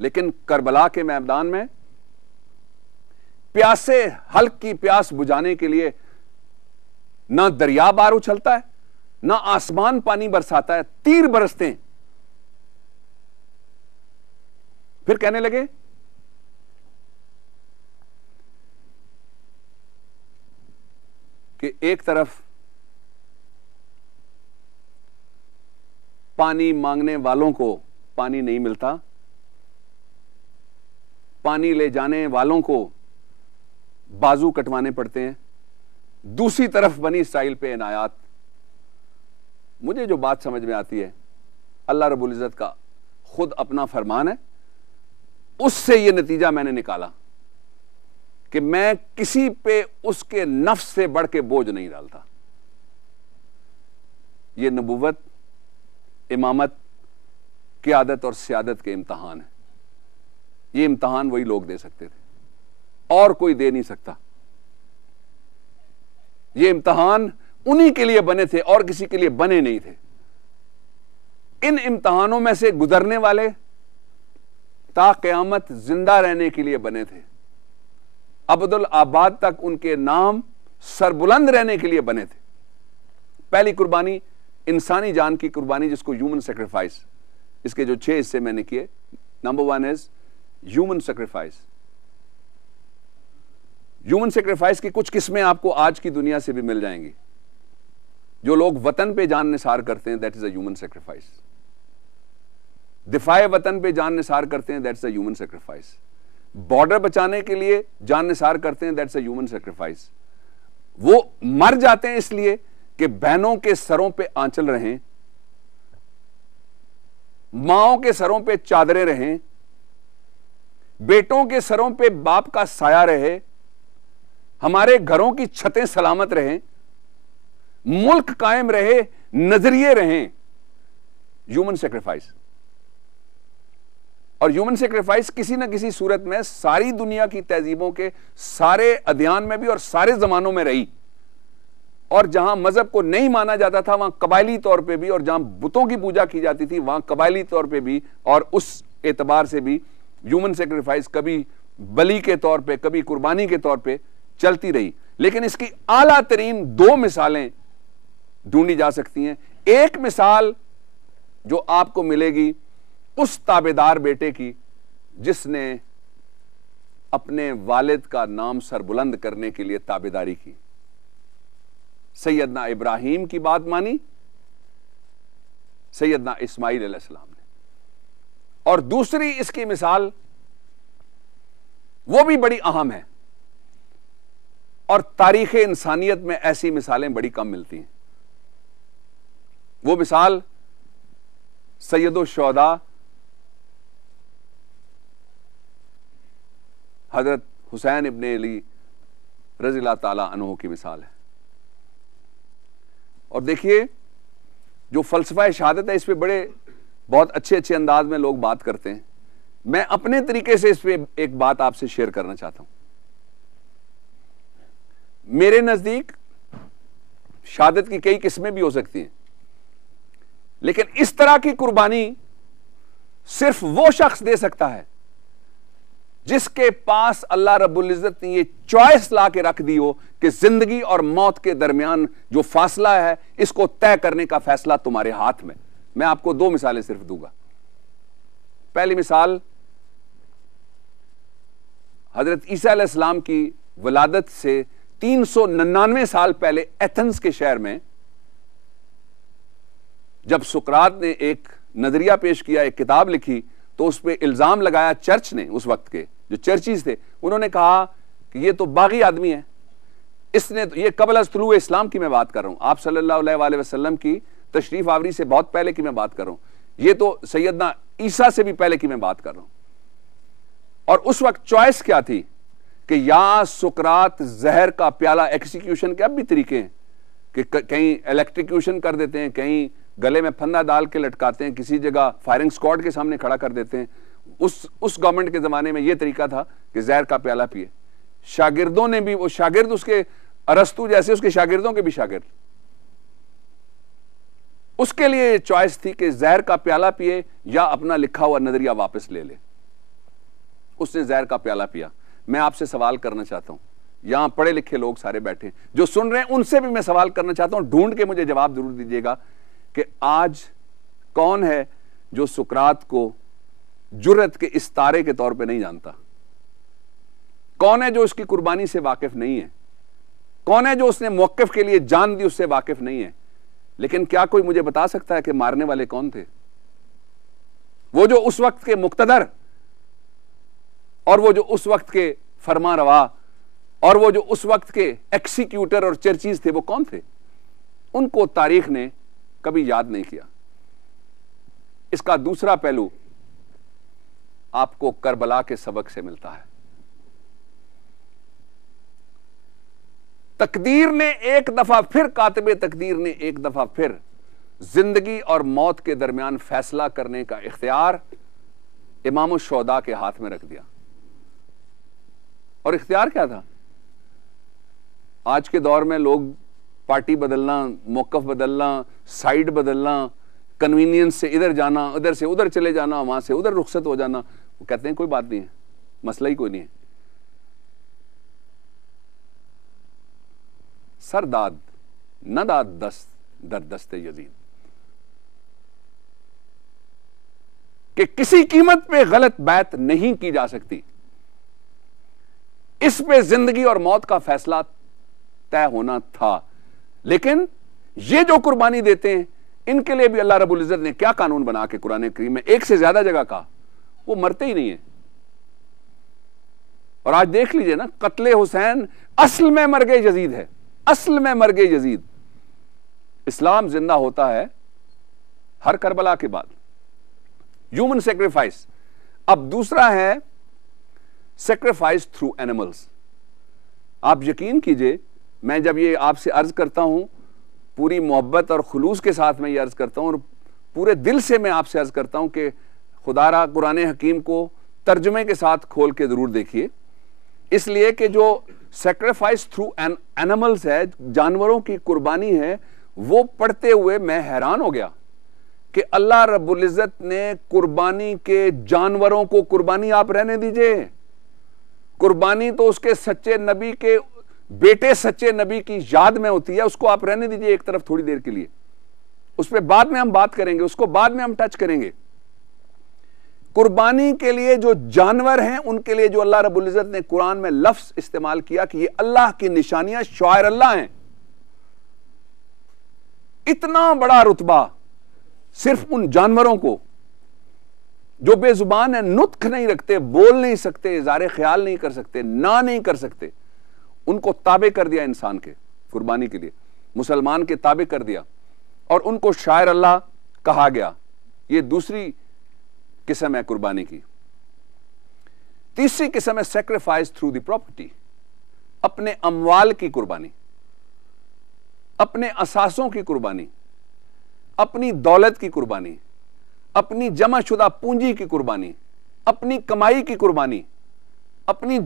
لیکن کربلا کے میدان میں پیاسے حلق کی پیاس بجھانے کے لیے نہ دریا بار اچھلتا ہے، نہ آسمان پانی برساتا ہے، تیر برستے ہیں۔ پھر کہنے لگے کہ ایک طرف پانی مانگنے والوں کو پانی نہیں ملتا، پانی لے جانے والوں کو بازو کٹوانے پڑتے ہیں، دوسری طرف بنی اسرائیل پہ عنایات۔ مجھے جو بات سمجھ میں آتی ہے، اللہ رب العزت کا خود اپنا فرمان ہے، اس سے یہ نتیجہ میں نے نکالا کہ میں کسی پہ اس کے نفس سے بڑھ کے بوجھ نہیں ڈالتا۔ یہ نبوت، امامت، قیادت اور سیادت کے امتحان ہے۔ یہ امتحان وہی لوگ دے سکتے تھے، اور کوئی دے نہیں سکتا۔ یہ امتحان انہی کے لیے بنے تھے، اور کسی کے لیے بنے نہیں تھے۔ ان امتحانوں میں سے گزرنے والے تا قیامت زندہ رہنے کے لیے بنے تھے، ابدالآباد تک ان کے نام سربلند رہنے کے لیے بنے تھے۔ پہلی قربانی انسانی جان کی قربانی، جس کو ہیومن سیکریفائس، اس کے جو 6 حصے میں نے کیے۔ Number 1 is human sacrifice. Human sacrifice کی کچھ قسمیں آپ کو آج کی دنیا سے بھی مل جائیں گی۔ جو لوگ وطن پہ جان نثار کرتے ہیں، that is a human sacrifice. دفاع وطن پہ جان نثار کرتے ہیں، that's a human sacrifice. Border بچانے کے لیے جان نثار کرتے ہیں، دیٹس اے ہیومن سیکریفائس۔ وہ مر جاتے ہیں اس لیے کہ بہنوں کے سروں پہ آنچل رہیں، ماؤں کے سروں پہ چادریں رہیں، بیٹوں کے سروں پہ باپ کا سایہ رہے، ہمارے گھروں کی چھتیں سلامت رہیں، ملک قائم رہے، نظریے رہیں۔ Human sacrifice. اور ہیومن سیکریفائس کسی نہ کسی صورت میں ساری دنیا کی تہذیبوں کے سارے ادیان میں بھی اور سارے زمانوں میں رہی۔ اور جہاں مذہب کو نہیں مانا جاتا تھا وہاں قبائلی طور پہ بھی، اور جہاں بتوں کی پوجا کی جاتی تھی وہاں قبائلی طور پہ بھی، اور اس اعتبار سے بھی ہیومن سیکریفائس کبھی بلی کے طور پہ، کبھی قربانی کے طور پہ چلتی رہی۔ لیکن اس کی اعلیٰ ترین 2 مثالیں ڈھونڈی جا سکتی ہیں۔ ایک مثال جو آپ کو ملے گی اس تابعدار بیٹے کی جس نے اپنے والد کا نام سربلند کرنے کے لیے تابعداری کی، سیدنا ابراہیم کی بات مانی، سیدنا اسماعیل علیہ السلام نے۔ اور دوسری اس کی مثال وہ بھی بڑی اہم ہے، اور تاریخ انسانیت میں ایسی مثالیں بڑی کم ملتی ہیں۔ وہ مثال سید الشہداء حضرت حسین ابن علی رضی اللہ تعالی عنہ کی مثال ہے۔ اور دیکھیے جو فلسفہ شہادت ہے اس پہ بہت اچھے انداز میں لوگ بات کرتے ہیں۔ میں اپنے طریقے سے اس پہ ایک بات آپ سے شیئر کرنا چاہتا ہوں۔ میرے نزدیک شہادت کی کئی قسمیں بھی ہو سکتی ہیں، لیکن اس طرح کی قربانی صرف وہ شخص دے سکتا ہے جس کے پاس اللہ رب العزت نے یہ چوائس لا کے رکھ دی ہو کہ زندگی اور موت کے درمیان جو فاصلہ ہے اس کو طے کرنے کا فیصلہ تمہارے ہاتھ میں۔ میں آپ کو 2 مثالیں صرف دوں گا۔ پہلی مثال حضرت عیسیٰ علیہ السلام کی ولادت سے 399 سال پہلے ایتھنز کے شہر میں جب سقراط نے ایک نظریہ پیش کیا، ایک کتاب لکھی، تو اس پہ الزام لگایا چرچ نے، اس وقت کے جو چرچیز تھے انہوں نے کہا کہ یہ تو باغی آدمی ہے، اس نے یہ قبل از طلوع اسلام کی میں بات کر رہا ہوں، آپ صلی اللہ علیہ وآلہ وسلم کی تشریف آوری سے بہت پہلے کی میں بات کر رہا ہوں، یہ تو سیدنا عیسیٰ سے بھی پہلے کی میں بات کر رہا ہوں۔ اور اس وقت چوائس کیا تھی کہ یا سقراط زہر کا پیالہ، ایکسیکیوشن کے اب بھی طریقے ہیں کہ کہیں الیکٹریکیوشن کر دیتے ہیں، کہیں گلے میں پھندا ڈال کے لٹکاتے ہیں، کسی جگہ فائرنگ سکواڈ کے سامنے کھڑا کر دیتے ہیں۔ اس گورنمنٹ کے زمانے میں یہ طریقہ تھا کہ زہر کا پیالہ پیے۔ شاگردوں نے بھی، وہ شاگرد اس کے ارسطو جیسے اس کے شاگردوں کے بھی شاگرد، اس کے لیے چوائس تھی کہ زہر کا پیالہ پیے یا اپنا لکھا ہوا نظریہ واپس لے لے۔ اس نے زہر کا پیالہ پیا۔ میں آپ سے سوال کرنا چاہتا ہوں، یہاں پڑھے لکھے لوگ سارے بیٹھے جو سن رہے ہیں، ان سے بھی میں سوال کرنا چاہتا ہوں، ڈھونڈ کے مجھے جواب ضرور دیجیے گا کہ آج کون ہے جو سقراط کو جرأت کے استارے کے طور پہ نہیں جانتا؟ کون ہے جو اس کی قربانی سے واقف نہیں ہے؟ کون ہے جو اس نے موقف کے لیے جان دی اس سے واقف نہیں ہے؟ لیکن کیا کوئی مجھے بتا سکتا ہے کہ مارنے والے کون تھے؟ وہ جو اس وقت کے مقتدر اور وہ جو اس وقت کے فرما روا اور وہ جو اس وقت کے ایکسیکیوٹر اور چرچیز تھے، وہ کون تھے؟ ان کو تاریخ نے کبھی یاد نہیں کیا۔ اس کا دوسرا پہلو آپ کو کربلا کے سبق سے ملتا ہے۔ تقدیر نے ایک دفعہ پھر، کاتب تقدیر نے ایک دفعہ پھر زندگی اور موت کے درمیان فیصلہ کرنے کا اختیار امام الشہداء کے ہاتھ میں رکھ دیا۔ اور اختیار کیا تھا؟ آج کے دور میں لوگ پارٹی بدلنا، موقف بدلنا، سائیڈ بدلنا، کنوینئنس سے ادھر جانا، ادھر سے ادھر چلے جانا، وہاں سے ادھر رخصت ہو جانا، وہ کہتے ہیں کوئی بات نہیں ہے، مسئلہ ہی کوئی نہیں ہے۔ سر داد نہ داد دست در دست یزید، کہ کسی قیمت پہ غلط بیعت نہیں کی جا سکتی، اس پہ زندگی اور موت کا فیصلہ طے ہونا تھا۔ لیکن یہ جو قربانی دیتے ہیں، ان کے لیے بھی اللہ رب العزت نے کیا قانون بنا کے قرآن کریم میں ایک سے زیادہ جگہ کہا، وہ مرتے ہی نہیں ہیں۔ اور آج دیکھ لیجئے نا، قتل حسین اصل میں مرگ یزید ہے، اصل میں مرگ یزید۔ اسلام زندہ ہوتا ہے ہر کربلا کے بعد، ہیومن سیکریفائس۔ اب دوسرا ہے سیکریفائس تھرو اینیملز۔ آپ یقین کیجئے، میں جب یہ آپ سے عرض کرتا ہوں، پوری محبت اور خلوص کے ساتھ میں یہ عرض کرتا ہوں، اور پورے دل سے میں آپ سے عرض کرتا ہوں کہ خدا را قرآن حکیم کو ترجمے کے ساتھ کھول کے ضرور دیکھیے، اس لیے کہ جو سیکریفائس تھرو اینیملز ہے، جانوروں کی قربانی ہے، وہ پڑھتے ہوئے میں حیران ہو گیا کہ اللہ رب العزت نے قربانی کے جانوروں کو قربانی آپ رہنے دیجئے، قربانی تو اس کے سچے نبی کے بیٹے سچے نبی کی یاد میں ہوتی ہے، اس کو آپ رہنے دیجئے ایک طرف تھوڑی دیر کے لیے، اس پہ بعد میں ہم بات کریں گے، اس کو بعد میں ہم ٹچ کریں گے۔ قربانی کے لیے جو جانور ہیں، ان کے لیے جو اللہ رب العزت نے قرآن میں لفظ استعمال کیا کہ یہ اللہ کی نشانیاں، شعائر اللہ ہیں، اتنا بڑا رتبہ صرف ان جانوروں کو جو بے زبان ہیں، نطق نہیں رکھتے، بول نہیں سکتے، اظہار خیال نہیں کر سکتے، نہ نہیں کر سکتے، ان کو تابع کر دیا انسان کے قربانی کے لیے، مسلمان کے تابع کر دیا، اور ان کو شاعر اللہ کہا گیا۔ یہ دوسری قسم ہے قربانی کی۔ تیسری قسم ہے سیکریفائس تھرو دی پراپرٹی، اپنے اموال کی قربانی، اپنے اثاثوں کی قربانی، اپنی دولت کی قربانی، اپنی جمع شدہ پونجی کی قربانی، اپنی کمائی کی قربانی، اپنی